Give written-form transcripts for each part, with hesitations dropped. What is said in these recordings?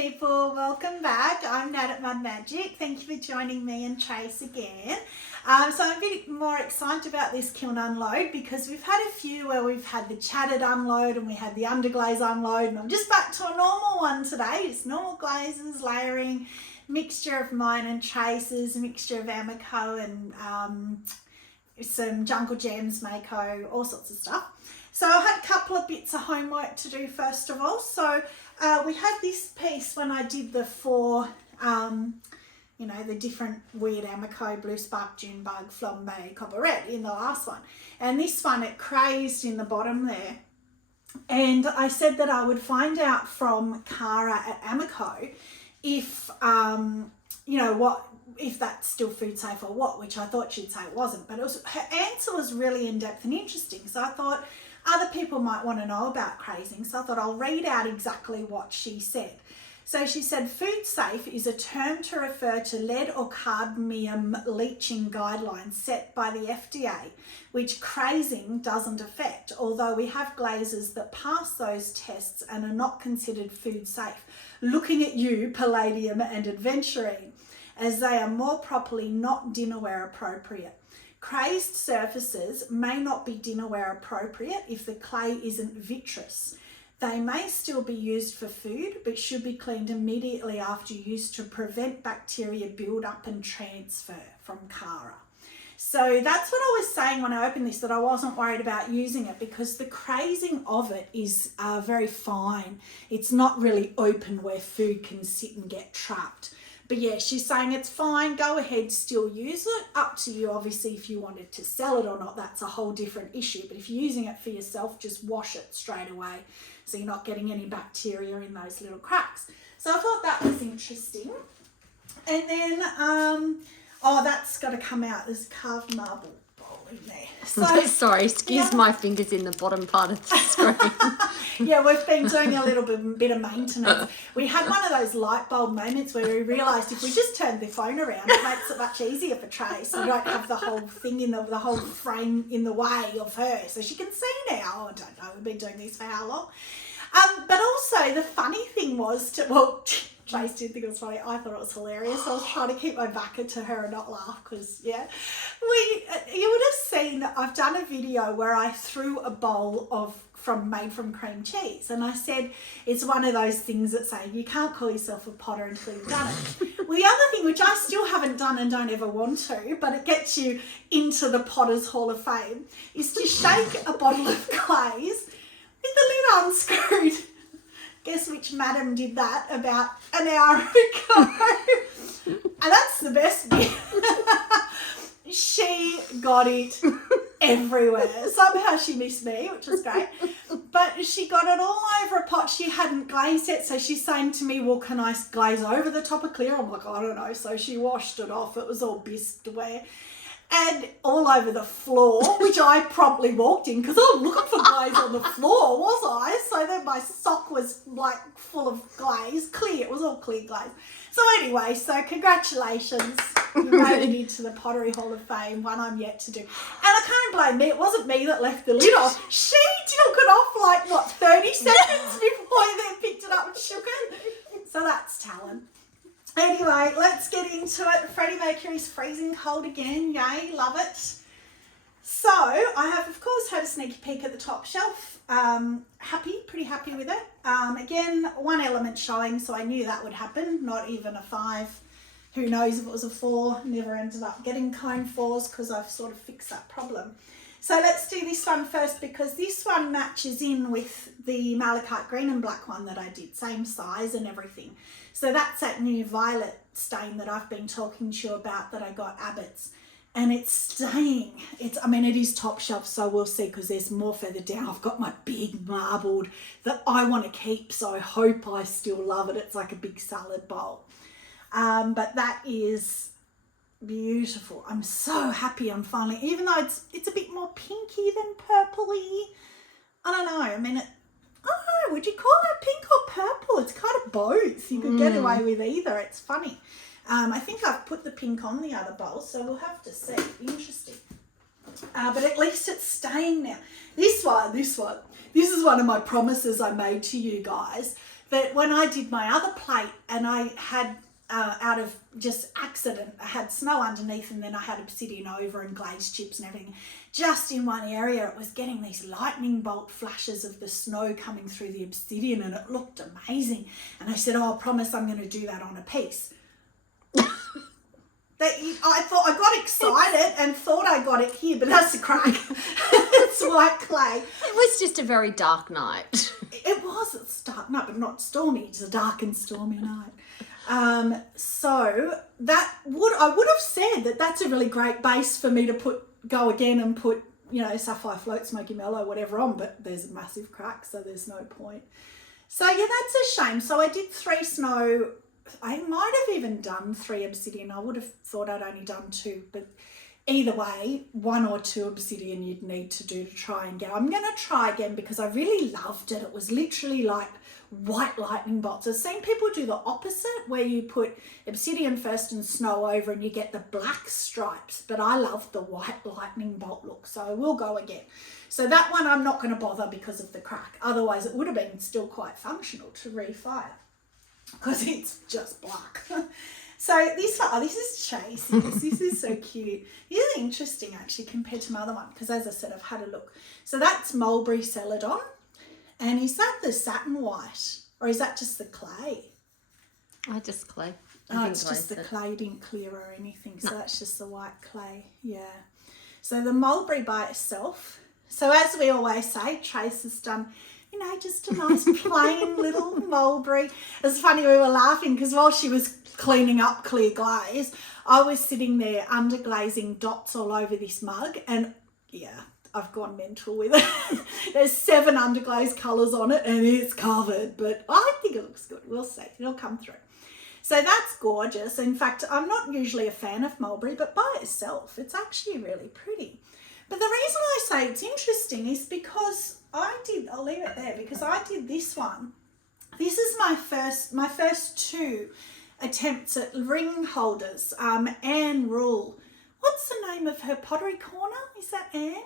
people, welcome back. I'm Nat at Mud Magic. Thank you for joining me and Trace again. So I'm a bit more excited about this kiln unload because we've had a few where we've had the chatted unload and we had the underglaze unload, and I'm just back to a normal one today. It's normal glazes, layering, mixture of mine and Trace's, mixture of Amaco and some Jungle Gems, Mayco, all sorts of stuff. So I had a couple of bits of homework to do first of all. So we had this piece when I did the four, the different weird Amaco, blue spark, June bug, flambe, copper red in the last one. And this one, it crazed in the bottom there. And I said that I would find out from Cara at Amaco if, if that's still food safe or what, which I thought she'd say it wasn't. But her answer was really in-depth and interesting. So I thought other people might want to know about crazing. So I thought I'll read out exactly what she said. So she said, food safe is a term to refer to lead or cadmium leaching guidelines set by the FDA, which crazing doesn't affect, although we have glazes that pass those tests and are not considered food safe. Looking at you, Palladium and Adventurine, as they are more properly not dinnerware appropriate. Crazed surfaces may not be dinnerware appropriate if the clay isn't vitreous. They may still be used for food, but should be cleaned immediately after use to prevent bacteria build-up and transfer, from Cara. So that's what I was saying when I opened this, that I wasn't worried about using it because the crazing of it is very fine. It's not really open where food can sit and get trapped. But yeah, she's saying it's fine, go ahead, still use it. Up to you, obviously, if you wanted to sell it or not, that's a whole different issue. But if you're using it for yourself, just wash it straight away so you're not getting any bacteria in those little cracks. So I thought that was interesting. And then, that's got to come out. There's carved marble bowl in there. So, sorry, excuse my fingers in the bottom part of the screen. Yeah, we've been doing a little bit of maintenance. We had one of those light bulb moments where we realised if we just turned the phone around, it makes it much easier for Trace. We don't have the whole thing in the whole frame in the way of her, so she can see now. I don't know, we've been doing this for how long? But also the funny thing was Trace didn't think it was funny. I thought it was hilarious. I was trying to keep my back to her and not laugh because, you would have seen, I've done a video where I threw a bowl made from cream cheese, and I said it's one of those things that say you can't call yourself a potter until you've done it. Well, the other thing, which I still haven't done and don't ever want to, but it gets you into the Potter's Hall of Fame, is to shake a bottle of glaze with the lid unscrewed. Guess which madam did that about an hour ago? And that's the best bit. She got it everywhere. Somehow she missed me, which was great. But she got it all over a pot she hadn't glazed yet. So she's saying to me, well, can I glaze over the top of clear? I'm like, I don't know. So she washed it off. It was all bisqued away. And all over the floor, which I promptly walked in because I was looking for glaze on the floor, was I? So then my sock was like full of glaze, clear. It was all clear glaze. So anyway, so congratulations. You made it into the Pottery Hall of Fame, one I'm yet to do. And I can't blame me. It wasn't me that left the lid off. She took it off 30 seconds before I then picked it up and shook it. So that's talent. Anyway, let's get into it. Freddie Maker is freezing cold again. Yay, love it. So I have, of course, had a sneaky peek at the top shelf. Pretty happy with it. Again, one element showing, so I knew that would happen. Not even a 5. Who knows if it was a 4. Never ended up getting cone 4s because I've sort of fixed that problem. So let's do this one first because this one matches in with the malachite green and black one that I did. Same size and everything. So that's that new violet stain that I've been talking to you about that I got Abbott's. And it's staying. It is top shelf, so we'll see because there's more further down. I've got my big marbled that I want to keep, so I hope I still love it. It's like a big salad bowl. But that is beautiful. I'm so happy I'm finally, even though it's a bit more pinky than purpley. I don't know. I don't know. Would you call that pink or purple? It's kind of both. You could get away with either. It's funny. I think I've put the pink on the other bowl, so we'll have to see. Interesting. But at least it's staying now. This is one of my promises I made to you guys, that when I did my other plate and I had, out of just accident, I had snow underneath and then I had obsidian over and glazed chips and everything. Just in one area, it was getting these lightning bolt flashes of the snow coming through the obsidian and it looked amazing. And I said, oh, I promise I'm going to do that on a piece. I got excited and thought I got it here, but that's a crack. It's white clay. It was just a very dark night. It was. It's dark night, but not stormy. It's a dark and stormy night. So I would have said that that's a really great base for me to go again and put, sapphire float, smoky mellow, whatever on, but there's a massive crack, so there's no point. So yeah, that's a shame. So I did 3 snow. I might have even done 3 obsidian. I would have thought I'd only done 2, but either way, 1 or 2 obsidian you'd need to do to try and get. I'm going to try again because I really loved it. It was literally like white lightning bolts. I've seen people do the opposite where you put obsidian first and snow over and you get the black stripes, but I love the white lightning bolt look, so I will go again. So that one I'm not going to bother because of the crack. Otherwise it would have been still quite functional to refire, because it's just black. So this is Chase. This is so cute. This is interesting actually compared to my other one, because as I said, I've had a look. So that's mulberry celadon. And is that the satin white, or is that just the clay? Just clay. Oh, it's just the clay, didn't clear or anything. So that's just the white clay. Yeah. So the mulberry by itself. So as we always say, Trace has done, just a nice plain little mulberry. It's funny, we were laughing because while she was cleaning up clear glaze, I was sitting there underglazing dots all over this mug, and yeah, I've gone mental with it. There's 7 underglaze colours on it and it's covered, but I think it looks good. We'll see. It'll come through. So that's gorgeous. In fact, I'm not usually a fan of mulberry, but by itself, it's actually really pretty. But the reason I say it's interesting is because I'll leave it there, because I did this one. This is my first 2 attempts at ring holders. Anne Rule. What's the name of her pottery corner? Is that Anne?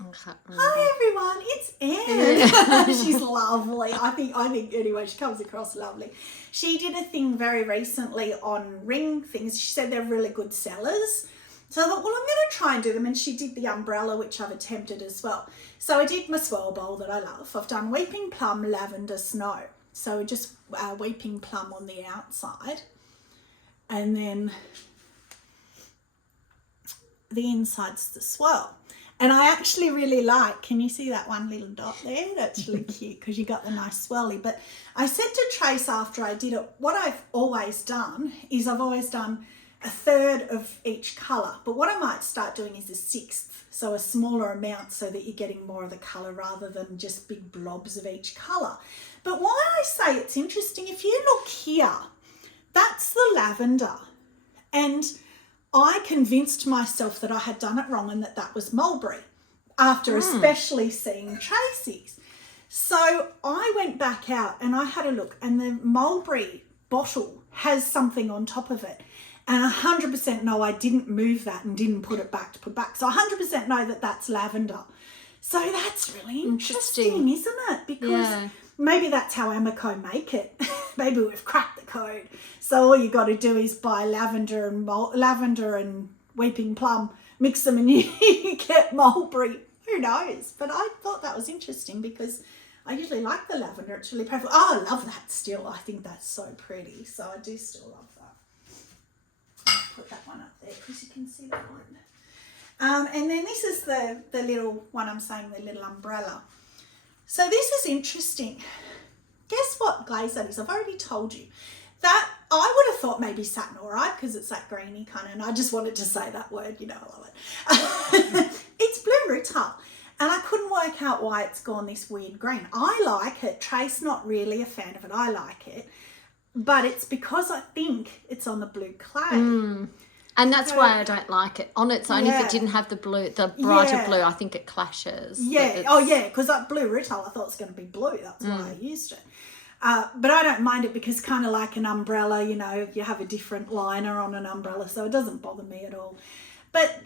Hi everyone, it's Anne. Yeah. She's lovely. I think anyway, she comes across lovely. She did a thing very recently on ring things. She said they're really good sellers. So I thought, well, I'm going to try and do them. And she did the umbrella, which I've attempted as well. So I did my swirl bowl that I love. I've done weeping plum, lavender, snow. So just weeping plum on the outside. And then the inside's the swirl. And I actually really like, can you see that one little dot there? That's really cute because you got the nice swirly. But I said to Trace after I did it, what I've always done is I've always done 1/3 of each colour. But what I might start doing is 1/6, so a smaller amount so that you're getting more of the colour rather than just big blobs of each colour. But why I say it's interesting, if you look here, that's the lavender. And I convinced myself that I had done it wrong and that was mulberry after especially seeing Tracy's. So I went back out and I had a look, and the mulberry bottle has something on top of it. And 100% know I didn't move that and didn't put it back to put back. So 100% know that that's lavender. So that's really interesting, isn't it? Because maybe that's how Amaco make it. Maybe we've cracked the code. So all you got to do is buy lavender and weeping plum, mix them, and you get mulberry. Who knows? But I thought that was interesting because I usually like the lavender. It's really powerful. Oh, I love that still. I think that's so pretty. So I do still love that. I'll put that one up there because you can see that one. And then this is the little one I'm saying, the little umbrella. So this is interesting. Guess what glaze that is? I've already told you. That I would have thought maybe satin, all right, because it's that greeny kind of, and I just wanted to say that word, I love it. It's blue rutile, and I couldn't work out why it's gone this weird green. I like it. Trace not really a fan of it. I like it, but it's because I think it's on the blue clay. And that's why I don't like it. On its own, if it didn't have the blue, the brighter blue, I think it clashes. Yeah, because that blue rutile, I thought it was going to be blue. That's why I used it. But I don't mind it because kind of like an umbrella, you have a different liner on an umbrella, so it doesn't bother me at all. But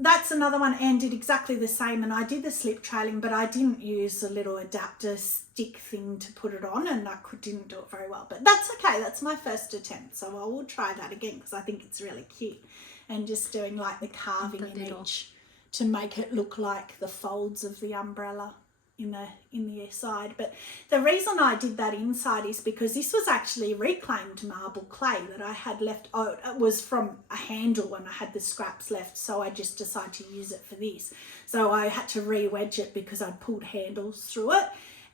that's another one. Anne did exactly the same, and I did the slip trailing, but I didn't use a little adapter stick thing to put it on, and I didn't do it very well. But that's okay. That's my first attempt, so I will try that again because I think it's really cute. And just doing like the carving in each to make it look like the folds of the umbrella in the side. But the reason I did that inside is because this was actually reclaimed marble clay that I had left. Oh, it was from a handle and I had the scraps left, so I just decided to use it for this. So I had to re-wedge it because I'd pulled handles through it,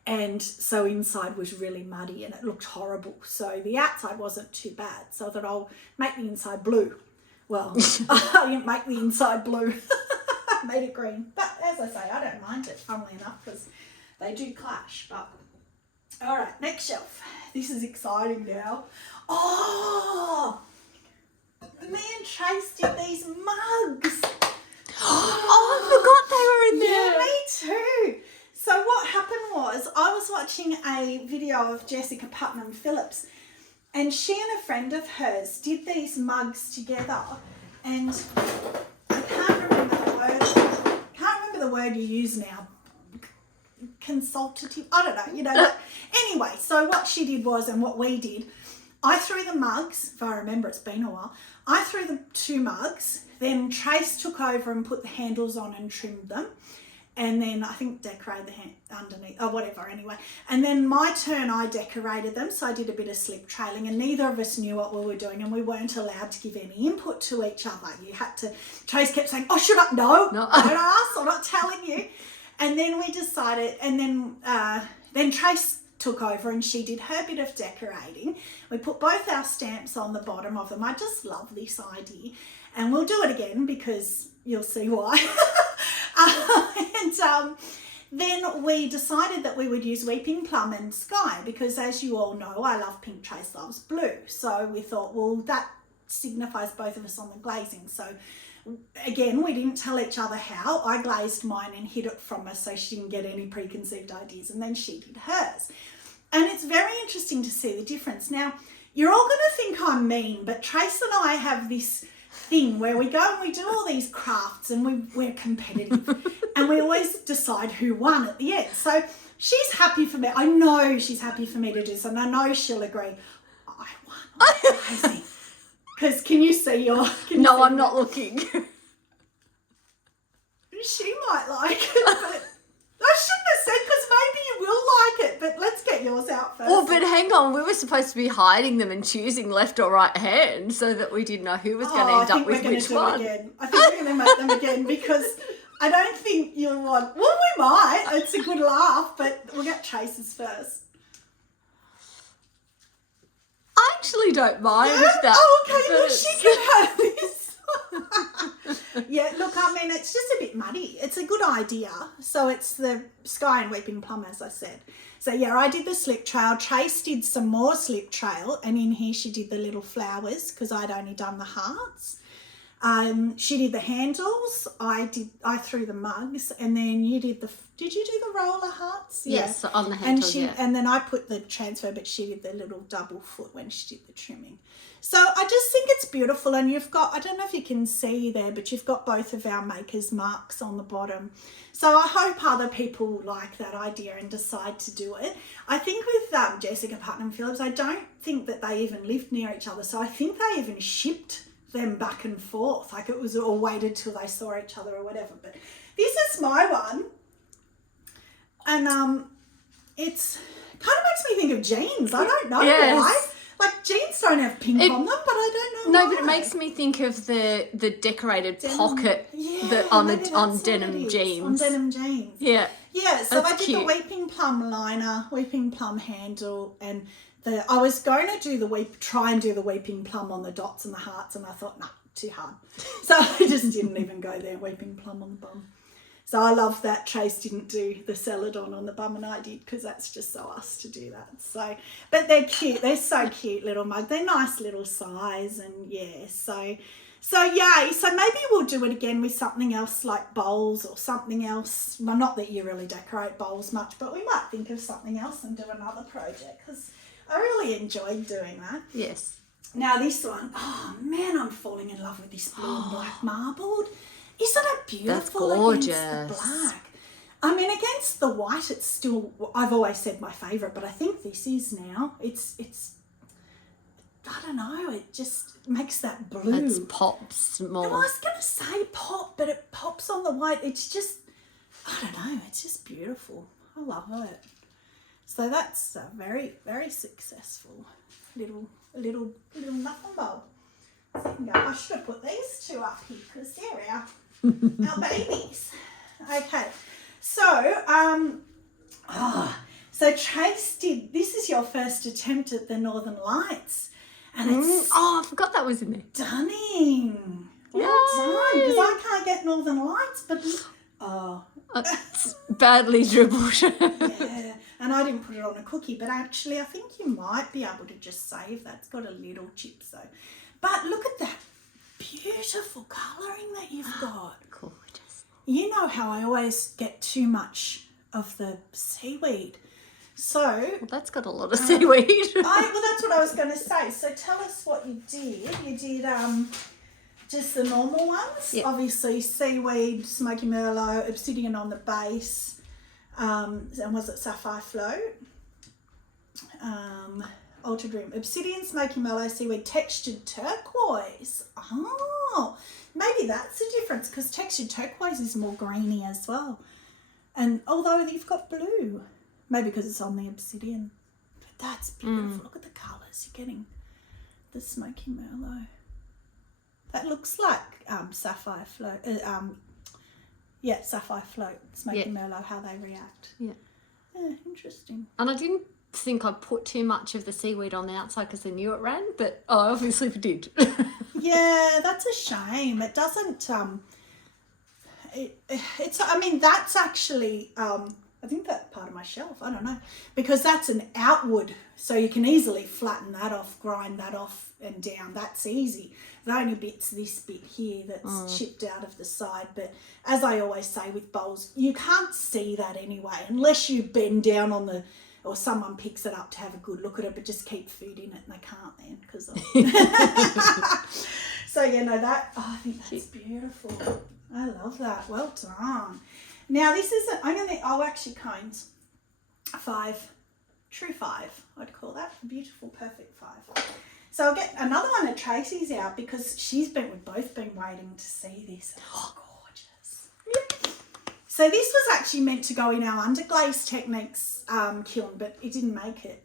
and so inside was really muddy and it looked horrible. So the outside wasn't too bad, so I thought I'll make the inside blue. Well, I didn't make the inside blue. Made it green, but as I say, I don't mind it, funnily enough, because they do clash. But all right, next shelf. This is exciting now. Oh, me and Trace did these mugs. Oh, I forgot they were in there. Yeah, me too. So what happened was I was watching a video of Jessica Putnam Phillips, and she and a friend of hers did these mugs together, and I can't remember the word you use now. Consultative, I don't know, you know. But anyway, so what she did was, and what we did, I threw the mugs, if I remember, it's been a while, I threw the 2 mugs, then Trace took over and put the handles on and trimmed them, and then I think decorated the hand underneath, or whatever, anyway. And then my turn, I decorated them, so I did a bit of slip trailing, and neither of us knew what we were doing, and we weren't allowed to give any input to each other. You had to, Trace kept saying, oh, should I? No, don't ask, I'm not telling you. And then we decided, and then Trace took over and she did her bit of decorating. We put both our stamps on the bottom of them. I just love this idea. And we'll do it again because you'll see why. Then we decided that we would use Weeping Plum and Sky because, as you all know, I love pink, Trace loves blue. So we thought, well, that signifies both of us on the glazing. So again, we didn't tell each other how. I glazed mine and hid it from her so she didn't get any preconceived ideas, and then she did hers. And it's very interesting to see the difference. Now, you're all going to think I'm mean, but Trace and I have this thing where we go and we do all these crafts and we're competitive and we always decide who won at the end. So she's happy for me. I know she's happy for me to do this, and I know she'll agree. I won. Because can you see your... No, I'm not looking. She might like it, but I shouldn't have said, because maybe you will like it, but let's get yours out first. Oh, but hang on, we were supposed to be hiding them and choosing left or right hand so that we didn't know who was going to end up with which one. I think we're going to make them again because I don't think you'll want... Well, we might. It's a good laugh, but we'll get Trace's first. I actually don't mind that. Oh, okay, well, she can have this. Yeah, look, I mean, it's just a bit muddy. It's a good idea. So it's the Sky and Weeping Plum, as I said. So yeah, I did the slip trail. Trace did some more slip trail, and in here she did the little flowers because I'd only done the hearts. She did the handles. I threw the mugs, and then you did did you do the roller hearts? Yes, yeah. on the handle, And then I put the transfer, but she did the little double foot when she did the trimming. So I just think it's beautiful, and you've got, I don't know if you can see there, but you've got both of our makers' marks on the bottom. So I hope other people like that idea and decide to do it. I think with Jessica Putnam Phillips, I don't think that they even lived near each other. So I think they even shipped them back and forth, like it was all waited till they saw each other or whatever. But this is my one, and it's kind of makes me think of jeans. I don't know why. Like jeans don't have pink on them, but I don't know why. No, but it makes me think of the decorated pocket on denim jeans. On denim jeans. Yeah. Yeah, so That's I did cute. the Weeping Plum liner, Weeping Plum handle, and I was going to do try and do the Weeping Plum on the dots and the hearts, and I thought, nah, too hard. So I just didn't even go there, Weeping Plum on the bum. So I love that Trace didn't do the celadon on the bum, and I did, because that's just so us to do that. So, but they're cute. They're so cute, little mug. They're nice little size, and yeah, so yay. So maybe we'll do it again with something else like bowls or something else. Well, not that you really decorate bowls much, but we might think of something else and do another project, because I really enjoyed doing that. Yes. Now this one, oh man, I'm falling in love with this blue and black marbled. Isn't it beautiful? That's gorgeous. Against the black? I mean, against the white, it's still, I've always said my favourite, but I think this is now. It's I don't know, it just makes that blue. It pops more. I was going to say pop, but it pops on the white. It's just, I don't know, it's just beautiful. I love it. So that's a very, very successful little muffin bowl. So you can go, I should have put these two up here because they're our babies. Okay, so, so Trace did, this is your first attempt at the Northern Lights. And it's I forgot that was in there. stunning. Well done, because I can't get Northern Lights, but It's badly dribbled. yeah. And I didn't put it on a cookie, but actually I think you might be able to just save that. It's got a little chips though. But look at that beautiful colouring that you've got. Gorgeous. You know how I always get too much of the seaweed. So Well, that's got a lot of seaweed. well, that's what I was going to say. So tell us what you did. You did just the normal ones. Yep. Obviously, seaweed, smoky merlot, obsidian on the base, and was it sapphire float? Altered rim, obsidian, smoky merlot, seaweed, textured turquoise. Oh, maybe that's the difference because textured turquoise is more greeny as well. And although you've got blue. Maybe because it's on the obsidian. But that's beautiful. Look at the colours. You're getting the smoky merlot. That looks like sapphire float. Sapphire float, smoky merlot, how they react. Yeah. Yeah, interesting. And I didn't think I put too much of the seaweed on the outside because I knew it ran, but I obviously did. Yeah, that's a shame. It doesn't... it's. I mean, that's actually... I think that's part of my shelf, I don't know, because that's an outward, so you can easily flatten that off, grind that off and down. That's easy. The only bit's this bit here that's chipped out of the side, but as I always say with bowls, you can't see that anyway unless you bend down on the, or someone picks it up to have a good look at it, but just keep food in it and they can't then because so that, I think that's beautiful. I love that. Well done. Now this is actually cones, 5, true 5, I'd call that, a beautiful, perfect 5. So I'll get another one of Tracy's out because we've both been waiting to see this. Oh, gorgeous. So this was actually meant to go in our Underglaze Techniques kiln, but it didn't make it.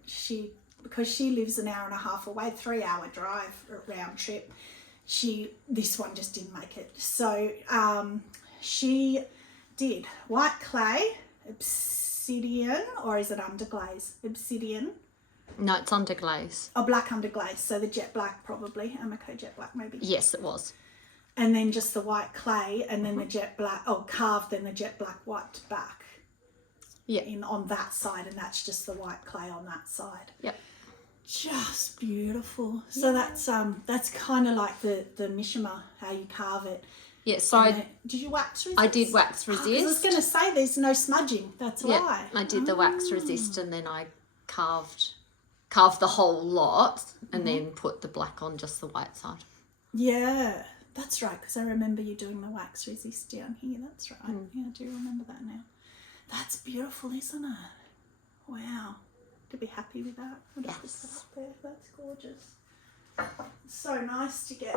Because she lives an hour and a half away, 3-hour drive, round trip. This one just didn't make it. So she did white clay, obsidian, or is it underglaze? Obsidian. No, it's underglaze. Oh, black underglaze. So the jet black probably, Amaco jet black maybe. Yes, it was. And then just the white clay, and then the jet black. Oh, carved, then the jet black wiped back. Yeah. On that side, and that's just the white clay on that side. Yep. Just beautiful. So that's kind of like the mishima, how you carve it. Yeah, so did you wax resist? I did wax resist. I was going to say there's no smudging. That's why. I did the wax resist and then I carved the whole lot and then put the black on just the white side. Yeah, that's right, because I remember you doing the wax resist down here. That's right. Yeah, I do remember that now. That's beautiful, isn't it? Wow. To be happy with that. I'll just put that up there. That's gorgeous. So nice to get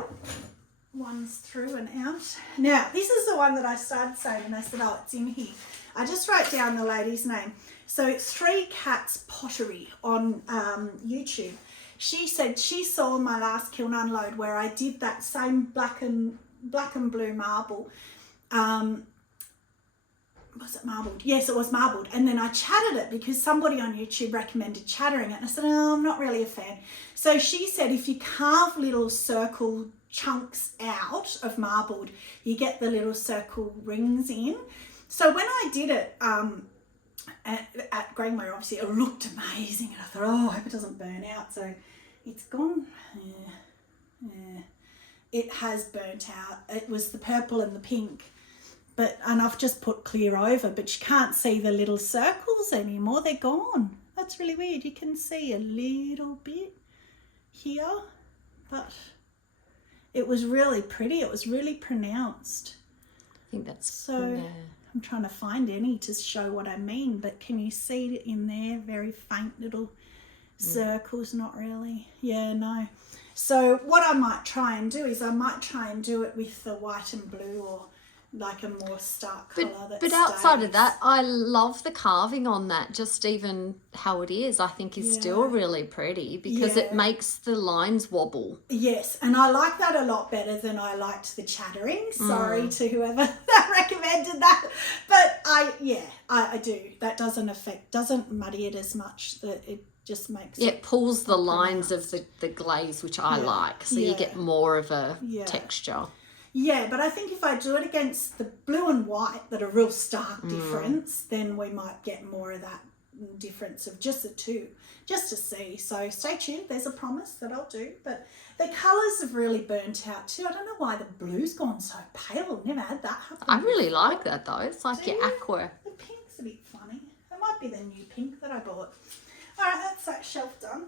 ones through and out. Now, this is the one that I started saying and I said, oh, it's in here. I just wrote down the lady's name. So it's 3 Cats Pottery on YouTube. She said she saw my last kiln unload where I did that same black and blue marble. Was it marbled? Yes, it was marbled. And then I chattered it because somebody on YouTube recommended chattering it. And I said, oh, I'm not really a fan. So she said if you carve little circle chunks out of marbled, you get the little circle rings in. So when I did it at Greenway, obviously it looked amazing. And I thought, oh, I hope it doesn't burn out. So it's gone. Yeah. It has burnt out. It was the purple and the pink. And I've just put clear over, but you can't see the little circles anymore. They're gone. That's really weird. You can see a little bit here, but it was really pretty. It was really pronounced. I think that's so. Yeah. I'm trying to find any to show what I mean, but can you see it in there? Very faint little circles, not really. Yeah, no. So what I might try and do is I might try and do it with the white and blue, or like a more stark colour. But outside of that, I love the carving on that. Just even how it is, I think is still really pretty, because it makes the lines wobble. Yes, and I like that a lot better than I liked the chattering. Sorry to whoever recommended that, but I do. That doesn't muddy it as much. That it just makes it pulls the lines of the glaze, which I like, so you get more of a texture. Yeah, but I think if I do it against the blue and white that are real stark difference, then we might get more of that difference of just the two, just to see. So stay tuned. There's a promise that I'll do. But the colours have really burnt out too. I don't know why the blue's gone so pale. I've never had that happen. I really like that though. It's like your aqua. The pink's a bit funny. That might be the new pink that I bought. All right, that's that shelf done.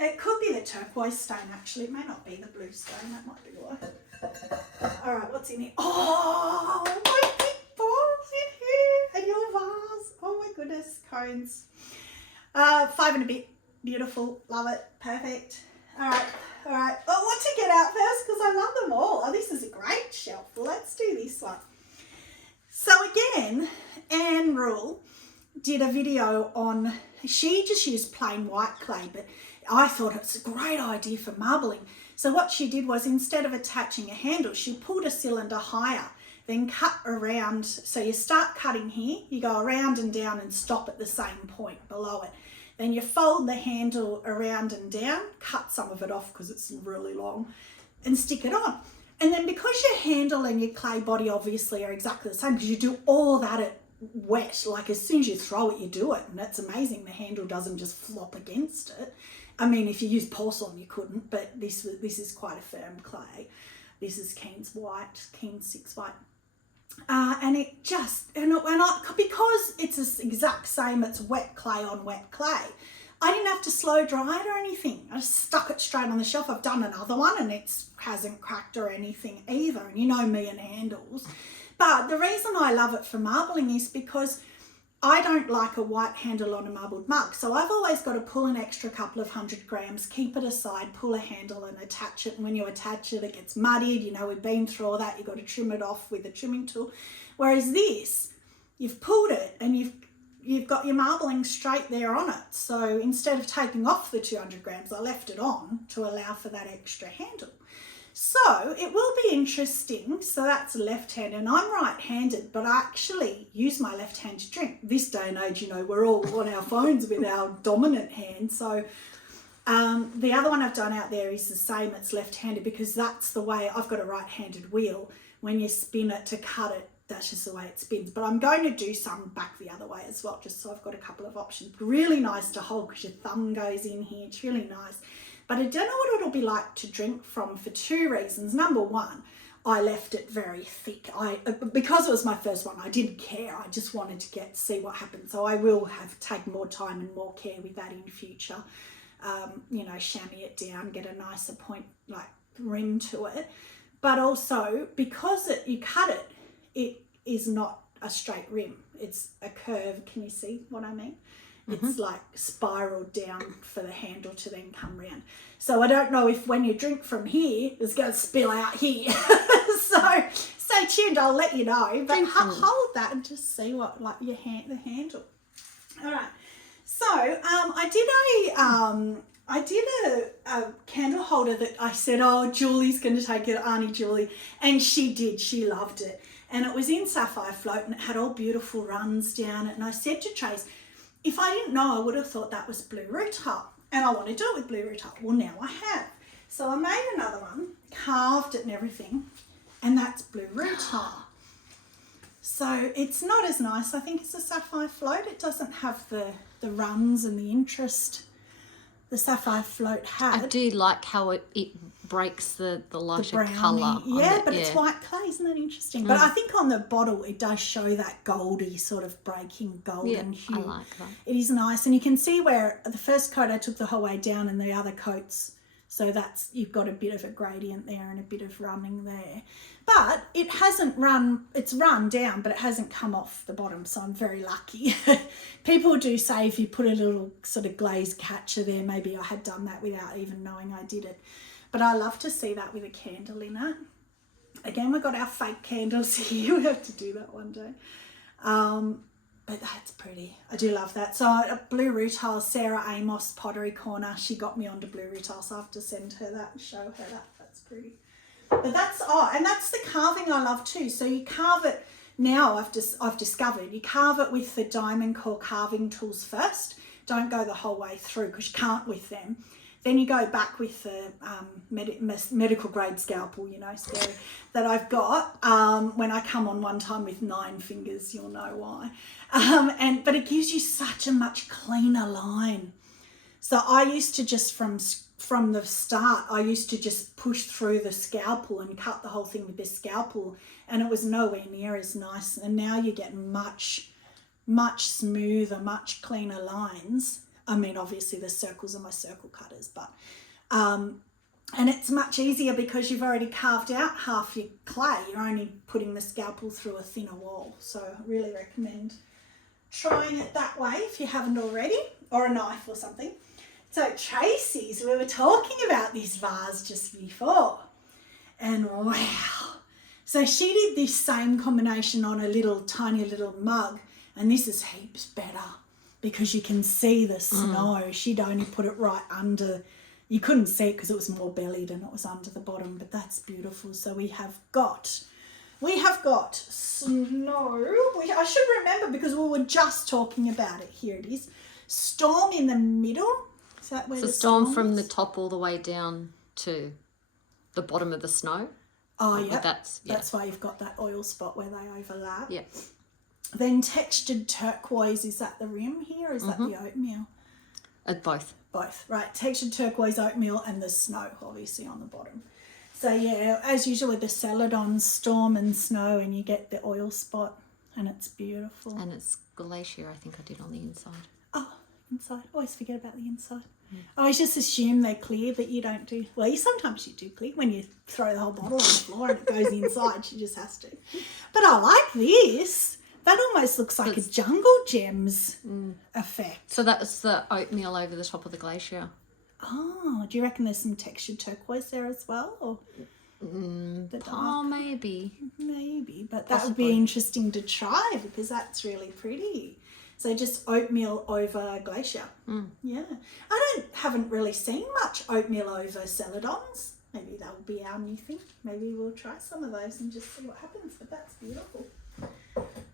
It could be the turquoise stain, actually. It may not be the blue stain. That might be why. All right, what's in here? Oh, my big balls in here. And your vase. Oh, my goodness. Cones. 5 and a bit. Beautiful. Love it. Perfect. All right. All right. Oh, what to get out first? Because I love them all. Oh, this is a great shelf. Let's do this one. So, again, Anne Rule did a video on... She just used plain white clay, but I thought it was a great idea for marbling. So what she did was, instead of attaching a handle, she pulled a cylinder higher, then cut around. So you start cutting here, you go around and down and stop at the same point below it. Then you fold the handle around and down, cut some of it off because it's really long, and stick it on. And then because your handle and your clay body obviously are exactly the same, because you do all that at wet, like as soon as you throw it, you do it, and that's amazing. The handle doesn't just flop against it. I mean, if you use porcelain, you couldn't, but this is quite a firm clay. This is Keen's white, Keen 6 white. And it just, because it's the exact same, it's wet clay on wet clay, I didn't have to slow dry it or anything. I just stuck it straight on the shelf. I've done another one and it hasn't cracked or anything either. And you know me and handles. But the reason I love it for marbling is because I don't like a white handle on a marbled mug. So I've always got to pull an extra couple of 100 grams, keep it aside, pull a handle and attach it. And when you attach it, it gets muddied. You know, we've been through all that. You've got to trim it off with a trimming tool. Whereas this, you've pulled it and you've got your marbling straight there on it. So instead of taking off the 200 grams, I left it on to allow for that extra handle. So it will be interesting. So that's left-handed, and I'm right-handed, but I actually use my left hand to drink. This day and age, you know, we're all on our phones with our dominant hand. So the other one I've done out there is the same. It's left-handed because that's the way. I've got a right-handed wheel. When you spin it to cut it, that's just the way it spins. But I'm going to do some back the other way as well, just so I've got a couple of options. Really nice to hold because your thumb goes in here. It's really nice. But I don't know what it'll be like to drink from for 2 reasons. Number one, I left it very thick. Because it was my first one, I didn't care. I just wanted to see what happened. So I will take more time and more care with that in future. You know, chamois it down, get a nicer point, like rim to it. But also, because you cut it, it is not a straight rim. It's a curve. Can you see what I mean? It's like spiraled down for the handle to then come round. So I don't know if when you drink from here, it's going to spill out here. So stay tuned, I'll let you know. But hold that and just see what, like the handle. All right. So I did a candle holder that I said, oh, Julie's going to take it, Auntie Julie. And she did. She loved it. And it was in sapphire float and it had all beautiful runs down it. And I said to Trace, if I didn't know, I would have thought that was blue rutile. And I want to do it with blue rutile. Well, now I have. So I made another one, carved it and everything, and that's blue rutile. So it's not as nice. I think it's a sapphire float. It doesn't have the runs and the interest the sapphire float had. I do like how it breaks the lighter colour. Yeah, but it's white clay. Isn't that interesting? But I think on the bottle it does show that goldy sort of breaking golden hue. I like that. It is nice. And you can see where the first coat I took the whole way down and the other coats So that's, you've got a bit of a gradient there and a bit of running there. But it hasn't run, it's run down, but it hasn't come off the bottom, so I'm very lucky. People do say if you put a little sort of glaze catcher there, maybe I had done that without even knowing I did it. But I love to see that with a candle in it. Again, we've got our fake candles here. We have to do that one day. But that's pretty. I do love that. So blue rutile, Sarah Amos Pottery Corner. She got me onto blue rutile, so I have to send her that and show her that. That's pretty. But that's, oh, and that's the carving I love too. So you carve it now, I've discovered, you carve it with the diamond core carving tools first. Don't go the whole way through because you can't with them. Then you go back with the medical grade scalpel, you know, scary, that I've got. When I come on one time with 9 fingers, you'll know why. But it gives you such a much cleaner line. So I used to just, from the start, I used to just push through the scalpel and cut the whole thing with this scalpel, and it was nowhere near as nice. And now you get much smoother, much cleaner lines. I mean, obviously the circles are my circle cutters, but, and it's much easier because you've already carved out half your clay. You're only putting the scalpel through a thinner wall. So I really recommend trying it that way if you haven't already, or a knife or something. So Tracy's, we were talking about this vase just before, and wow. So she did this same combination on a little tiny little mug, and this is heaps better, because you can see the snow. She'd only put it right under, you couldn't see it because it was more bellied and it was under the bottom, but that's beautiful. So we have got snow. I should remember because we were just talking about it. Here it is. Storm in the middle. Is that where the storm from the top all the way down to the bottom of the snow? Oh, yeah. That's why you've got that oil spot where they overlap. Yeah. Then textured turquoise, is that the rim here? Or is that the oatmeal? Both. Both, right. Textured turquoise, oatmeal, and the snow, obviously, on the bottom. So, yeah, as usual with the celadons, storm and snow, and you get the oil spot, and it's beautiful. And it's glacier, I think I did on the inside. Oh, inside. Always forget about the inside. I always just assume they're clear, but you don't do. Well, sometimes you do clear when you throw the whole bottle on the floor and it goes inside. She just has to. But I like this. That almost looks like a Jungle Gems effect. So that's the oatmeal over the top of the glacier. Oh, do you reckon there's some textured turquoise there as well? Or maybe. Maybe, but that would be interesting to try because that's really pretty. So just oatmeal over glacier. Yeah. I haven't really seen much oatmeal over celadons. Maybe that will be our new thing. Maybe we'll try some of those and just see what happens. But that's beautiful.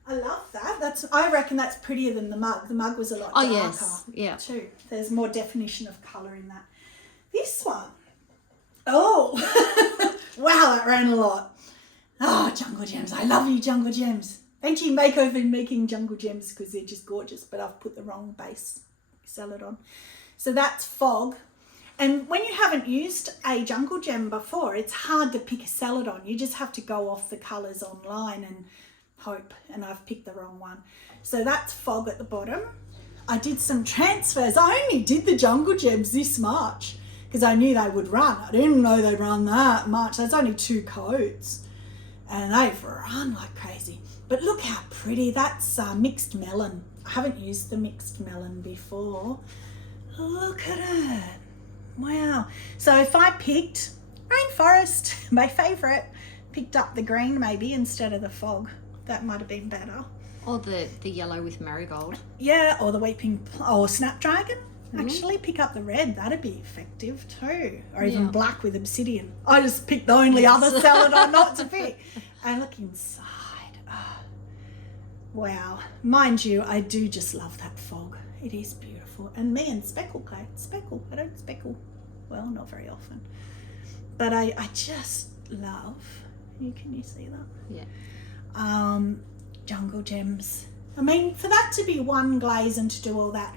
I love that. I reckon that's prettier than the mug. The mug was a lot darker. Yes. Yeah. Too. There's more definition of colour in that. This one. Oh, wow, that ran a lot. Oh, Jungle Gems. I love you, Jungle Gems. Thank you, Mayco, for making Jungle Gems because they're just gorgeous, but I've put the wrong base celadon. So that's fog. And when you haven't used a Jungle Gem before, it's hard to pick a celadon. You just have to go off the colours online and hope, and I've picked the wrong one. So that's fog at the bottom. I did some transfers. I only did the Jungle Gems this March because I knew they would run. I didn't know they'd run that much. There's only 2 coats and they've run like crazy. But look how pretty. That's mixed melon. I haven't used the mixed melon before. Look at it. Wow. So if I picked Rainforest, my favourite, picked up the green maybe instead of the fog, that might have been better. Or the yellow with marigold. Yeah, or the weeping, or snapdragon. Actually, pick up the red. That'd be effective too. Or even black with obsidian. I just picked the only other celadon not to pick. And look inside. Oh, wow. Mind you, I do just love that fog. It is beautiful. And me and speckle clay. Speckle. I don't speckle. Well, not very often. But I just love. Can you see that? Yeah. Jungle Gems. I mean, for that to be one glaze and to do all that,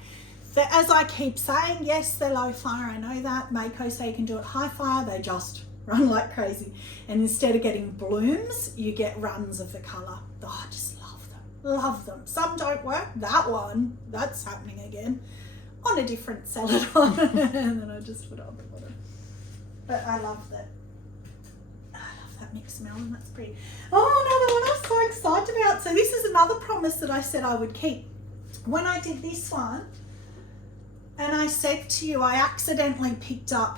as I keep saying, yes, they're low fire, I know that. Mayco say you can do it high fire, they just run like crazy. And instead of getting blooms, you get runs of the colour. Oh, I just love them. Love them. Some don't work. That one, that's happening again on a different celadon. And then I just put it on the bottom. But I love that. I love that mixed melon. That's pretty. Oh, another one I'm so excited about. So this is another promise that I said I would keep. When I did this one, and I said to you, I accidentally picked up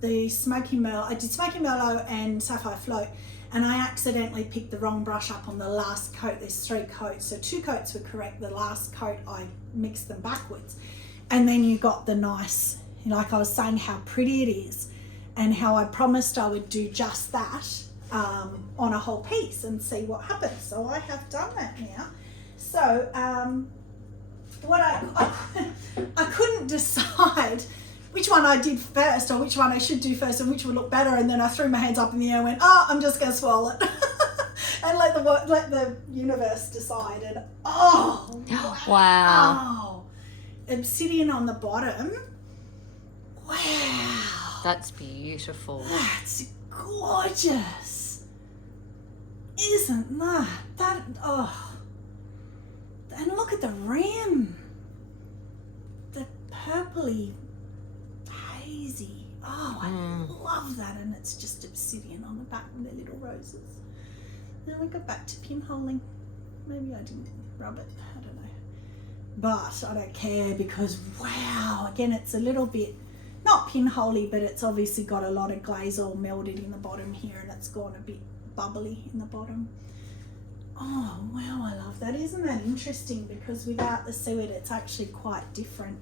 the Smoky Merlot. I did Smoky Merlot and Sapphire Float, and I accidentally picked the wrong brush up on the last coat. There's 3 coats, so 2 coats were correct. The last coat, I mixed them backwards. And then you got the nice, like I was saying, how pretty it is, and how I promised I would do just that on a whole piece and see what happens. So I have done that now. So what I couldn't decide which one I did first or which one I should do first and which would look better, and then I threw my hands up in the air and went, oh, I'm just going to swallow it and let the universe decide. And wow. Obsidian on the bottom. Wow. That's beautiful. That's gorgeous. Isn't that? And look at the rim. The purpley, hazy. Oh, I love that. And it's just obsidian on the back with the little roses. Then we go back to pinholing. Maybe I didn't rub it. I don't know. But I don't care because, wow, again, it's a little bit, not pinholey, but it's obviously got a lot of glaze all melded in the bottom here, and it's gone a bit bubbly in the bottom. Oh, wow, I love that. Isn't that interesting? Because without the suet, it's actually quite different.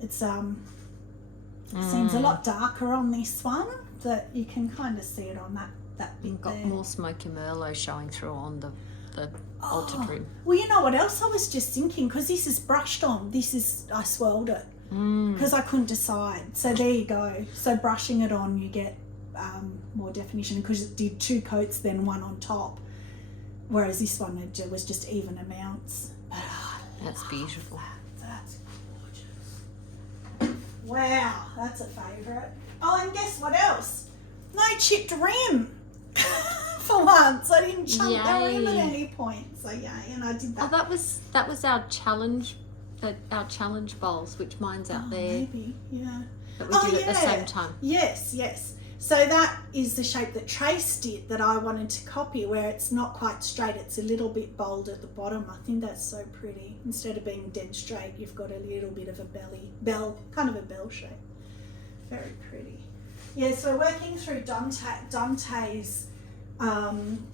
It's seems a lot darker on this one, that you can kind of see it on that bit. You've got there. more Smoky Merlot showing through on the altered rim. Well, you know what else I was just thinking, because this is brushed on. I swirled it because I couldn't decide. So there you go. So brushing it on, you get more definition, because it did 2 coats, then 1 on top. Whereas this one, it was just even amounts. That's beautiful. That's gorgeous. Wow, that's a favourite. Oh, and guess what else? No chipped rim. For once, I didn't chunk the rim at any point. So yay, and I did that. Oh, that was our challenge bowls, which mine's out there. Maybe, yeah. That we did at the same time. Yes. So that is the shape that Trace did that I wanted to copy, where it's not quite straight, it's a little bit bold at the bottom. I think that's so pretty. Instead of being dead straight, you've got a little bit of a kind of a bell shape. Very pretty. Yeah, so we're working through Dante's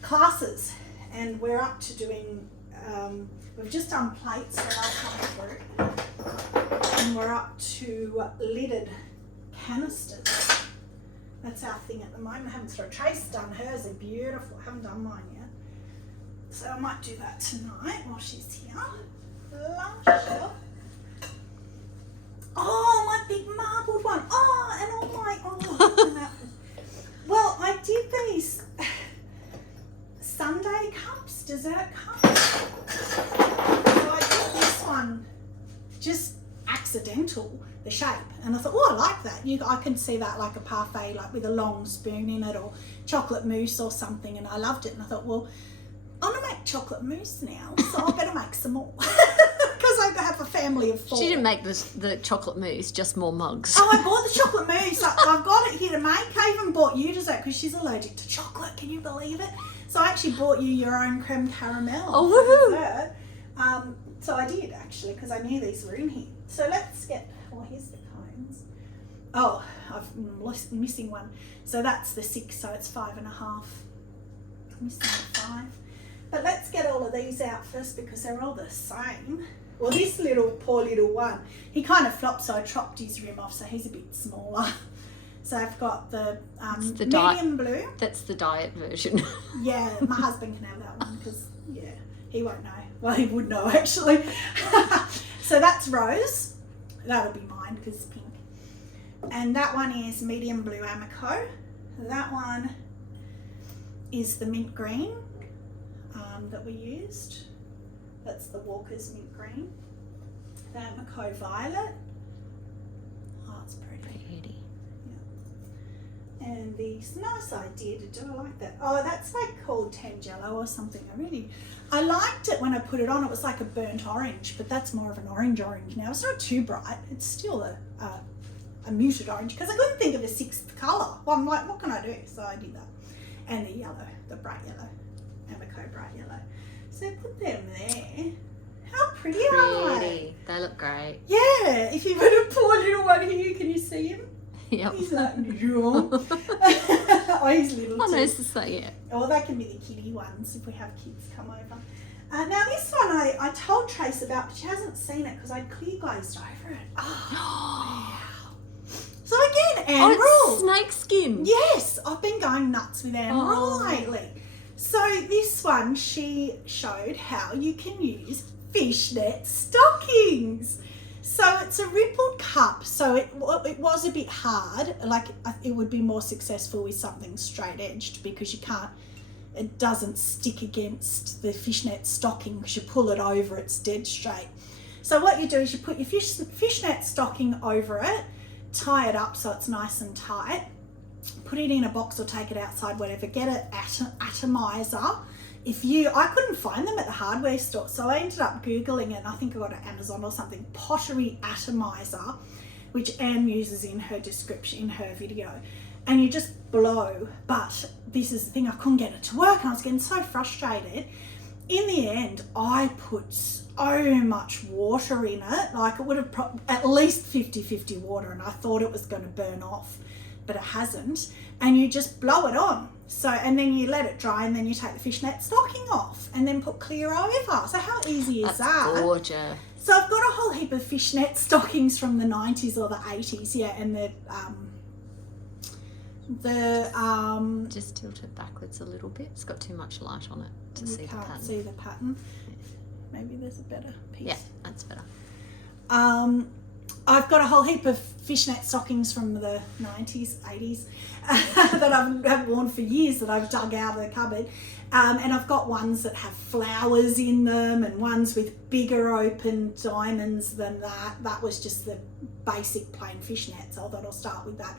classes, and we're up to doing, we've just done plates when I come through, and we're up to lidded canisters. That's our thing at the moment. I haven't thrown. Trace done hers, they're beautiful. I haven't done mine yet. So I might do that tonight while she's here. Lush. Oh, my big marbled one. Oh, and all my, well, I did these Sunday cups, dessert cups. So I did this one just accidental, the shape, and I thought, oh, I like that. I can see that like a parfait, like with a long spoon in it, or chocolate mousse or something, and I loved it. And I thought, well, I'm gonna make chocolate mousse now, so I better make some more because I have a family of 4. She didn't make the chocolate mousse, just more mugs. Oh, I bought the chocolate mousse. I've got it here to make. I even bought you dessert because she's allergic to chocolate. Can you believe it? So I actually bought you your own creme caramel. Oh, woohoo! Dessert. So I did actually, because I knew these were in here. So let's get. Oh, here's the cones. Oh, I'm missing one. So that's the 6. So it's 5.5. Missing the 5. But let's get all of these out first because they're all the same. Well, this poor little one, he kind of flopped, so I chopped his rim off, so he's a bit smaller. So I've got the medium blue. That's the diet version. Yeah, my husband can have that one because, yeah, he won't know. Well, he would know actually. So that's rose. That'll be mine because it's pink. And that one is medium blue Amaco. That one is the mint green that we used. That's the Walker's mint green. The Amaco violet. Oh, it's pretty. Yeah. And the nice idea to do. I like that. Oh, that's like called Tangelo or something. I liked it when I put it on. It was like a burnt orange, but that's more of an orange now. It's not too bright. It's still a a muted orange because I couldn't think of a sixth colour. Well, I'm like, what can I do? So I did that. And the yellow, the bright yellow, Amaco bright yellow. So put them there. How pretty are they? They look great. Yeah, if you put a poor little one here, can you see him? Yep. He's like, oh, he's little I too. know to say it. Or they can be the kiddie ones if we have kids come over. Now this one I told Trace about, but she hasn't seen it because I clear glazed over it. Oh, wow. So again, Emerald. Oh, it's snake skin. Yes, I've been going nuts with Emerald Oh. lately. So this one, she showed how you can use fishnet stockings. So it's a rippled cup, so it was a bit hard. Like it would be more successful with something straight edged because it doesn't stick against the fishnet stocking because you pull it over, it's dead straight. So what you do is you put your fishnet stocking over it, tie it up so it's nice and tight, put it in a box or take it outside, whatever, get an atomizer. I couldn't find them at the hardware store, so I ended up Googling it, and I think I got it on Amazon or something, pottery atomizer, which Anne uses in her description, in her video. And you just blow, but this is the thing, I couldn't get it to work, and I was getting so frustrated. In the end, I put so much water in it, like it would have at least 50-50 water, and I thought it was going to burn off, but it hasn't. And you just blow it on. So, and then you let it dry, and then you take the fishnet stocking off and then put clear over. So how easy is that? That's gorgeous. So I've got a whole heap of fishnet stockings from the 90s or the 80s, yeah, and just tilt it backwards a little bit. It's got too much light on it to see the pattern. You can't see the pattern. Maybe there's a better piece. Yeah, that's better. I've got a whole heap of fishnet stockings from the 90s, 80s that I've worn for years that I've dug out of the cupboard. And I've got ones that have flowers in them and ones with bigger open diamonds than that. That was just the basic plain fishnet, so I thought I'll start with that.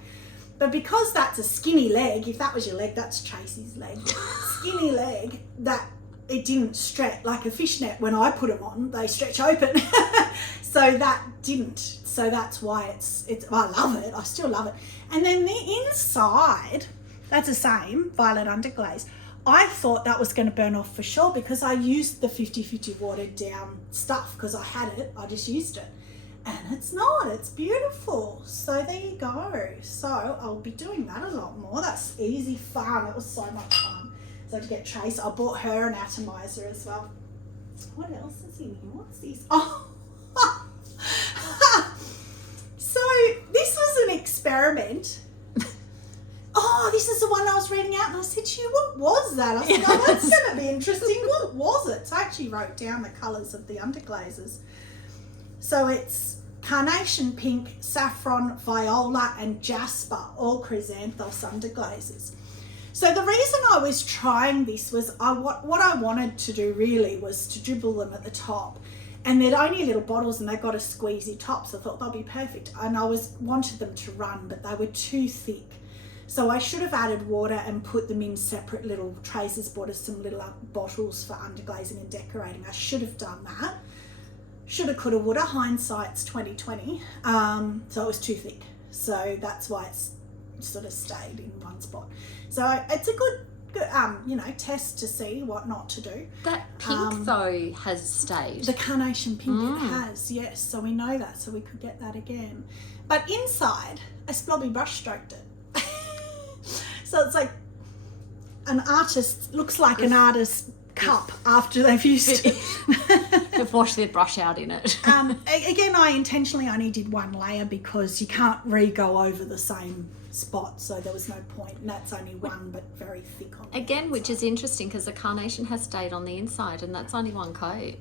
But because that's a skinny leg, if that was your leg, that's Tracy's leg. Skinny leg, that it didn't stretch like a fishnet. When I put them on, they stretch open. So that didn't. So that's why it's. I love it. I still love it. And then the inside, that's the same, violet underglaze. I thought that was going to burn off for sure because I used the 50-50 watered down stuff because I had it. I just used it. And it's not, it's beautiful. So there you go. So I'll be doing that a lot more. That's easy fun. It was so much fun. So to get Trace, I bought her an atomizer as well. What else is in here? What's this? Oh, so this was an experiment. Oh, this is the one I was reading out, and I said to you, what was that? I said, oh, that's going to be interesting. What was it? So I actually wrote down the colours of the underglazes. So it's carnation pink, saffron, viola, and jasper, all chrysanthus underglazes. So the reason I was trying this was what I wanted to do really was to dribble them at the top. And they're only little bottles and they've got a squeezy top, so I thought they'll be perfect. And I wanted them to run, but they were too thick. So I should have added water and put them in separate little trays, bought us some little bottles for underglazing and decorating. I should have done that. Shoulda, coulda, woulda. Hindsight's 2020. So it was too thick. So that's why it's sort of stayed in one spot. So it's a good test to see what not to do. That pink though has stayed. The carnation pink it has, yes. So we know that. So we could get that again. But inside, I slobby brush stroked it. So it's like an artist, looks like an artist's cup after they've used it. They've washed their brush out in it. Again, I intentionally only did one layer because you can't re-go over the same spot, so there was no point. And that's only one, but very thick on the Again, outside. which is interesting because the carnation has stayed on the inside and that's only one coat.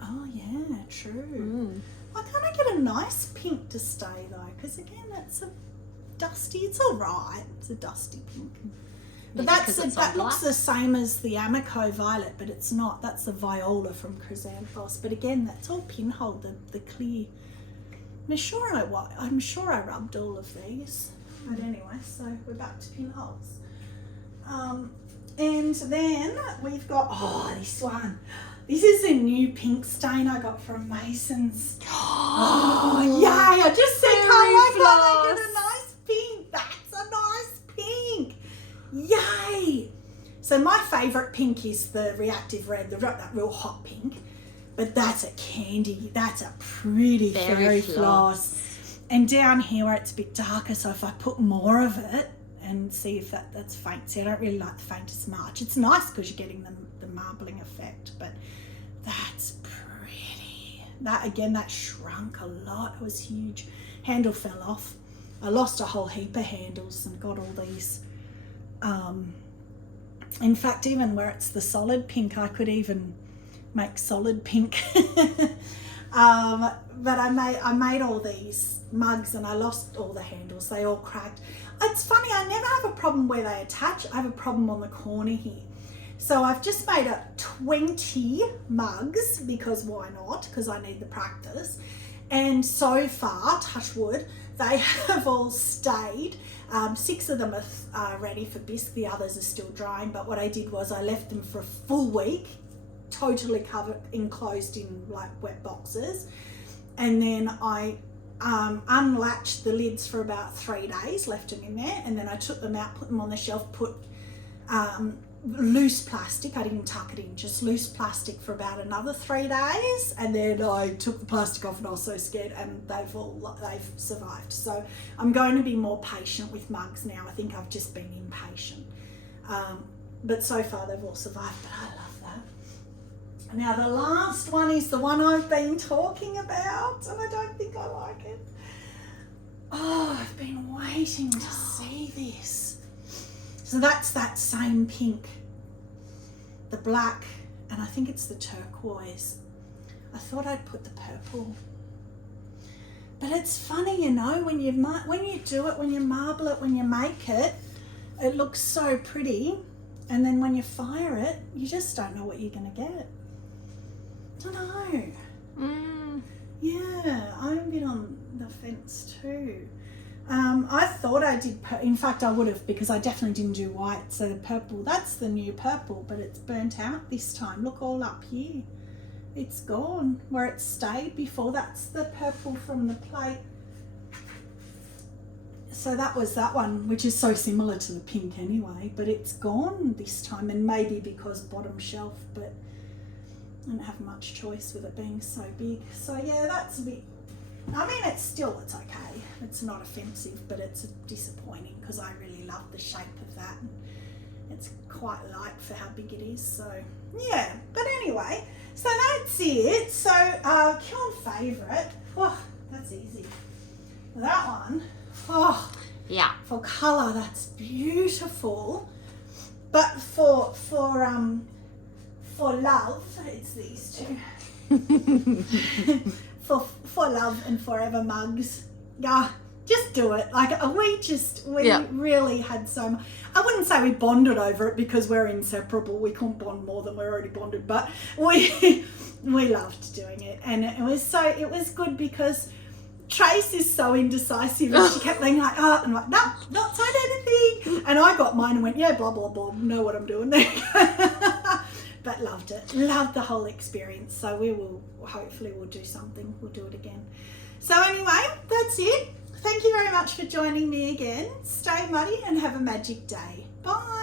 Oh, yeah, true. Why can't I get a nice pink to stay, though? Because, again, it's a dusty, it's all right. It's a dusty pink. But that looks the same as the Amaco violet, but it's not. That's the viola from chrysanthus. But again, that's all pinhole, the clear. I'm sure I rubbed all of these. But anyway, so we're back to pinholes. And then we've got, this one. This is a new pink stain I got from Mason's. Oh, yay! I just said, oh my God, I get a favourite pink is the reactive red, that real hot pink. But that's a candy. That's a pretty fairy floss. And down here where it's a bit darker, so if I put more of it and see if that's faint. See, I don't really like the faint as much. It's nice because you're getting the marbling effect, but that's pretty. That, again, that shrunk a lot. It was huge. Handle fell off. I lost a whole heap of handles and got all these. In fact, even where it's the solid pink, I could even make solid pink. But I made all these mugs and I lost all the handles. They all cracked. It's funny, I never have a problem where they attach. I have a problem on the corner here. So I've just made up 20 mugs, because why not? Because I need the practice. And so far, touch wood, they have all stayed. 6 of them are ready for bisque. The others are still drying. But what I did was I left them for a full week, totally covered, enclosed in like wet boxes. And then I unlatched the lids for about 3 days, left them in there. And then I took them out, put them on the shelf, put loose plastic. I didn't tuck it in, just loose plastic for about another 3 days. And then I took the plastic off and I was so scared, and they've survived. So I'm going to be more patient with mugs now. I think I've just been impatient. But so far they've all survived, but I love that. Now the last one is the one I've been talking about, and I don't think I like it. Oh, I've been waiting to see this. So that's that same pink, the black, and I think it's the turquoise. I thought I'd put the purple. But it's funny, you know, when you do it, when you marble it, when you make it, it looks so pretty. And then when you fire it, you just don't know what you're going to get. I don't know. Yeah, I'm a bit on the fence too. I thought I did, in fact I would have, because I definitely didn't do white. So the purple, that's the new purple, but it's burnt out this time. Look, all up here. It's gone where it stayed before. That's the purple from the plate. So that was that one, which is so similar to the pink anyway, but it's gone this time, and maybe because bottom shelf, but I don't have much choice with it being so big. So yeah, that's a bit, I mean, it's okay. It's not offensive, but it's disappointing because I really love the shape of that. It's quite light for how big it is. So yeah, but anyway, so that's it. So kiln favourite. Oh, that's easy. That one. Oh, yeah. For colour, that's beautiful. But for love, it's these two. for love and forever mugs. Yeah, just do it. Like we really had so much. I wouldn't say we bonded over it because we're inseparable. We couldn't bond more than we're already bonded, but we loved doing it, and it was good because Trace is so indecisive, and she kept being like, oh, and I'm like, no, not saying anything. And I got mine and went, yeah, blah, blah, blah, know what I'm doing there. But loved it. Loved the whole experience. So hopefully we'll do something. We'll do it again. So anyway, that's it. Thank you very much for joining me again. Stay muddy and have a magic day. Bye.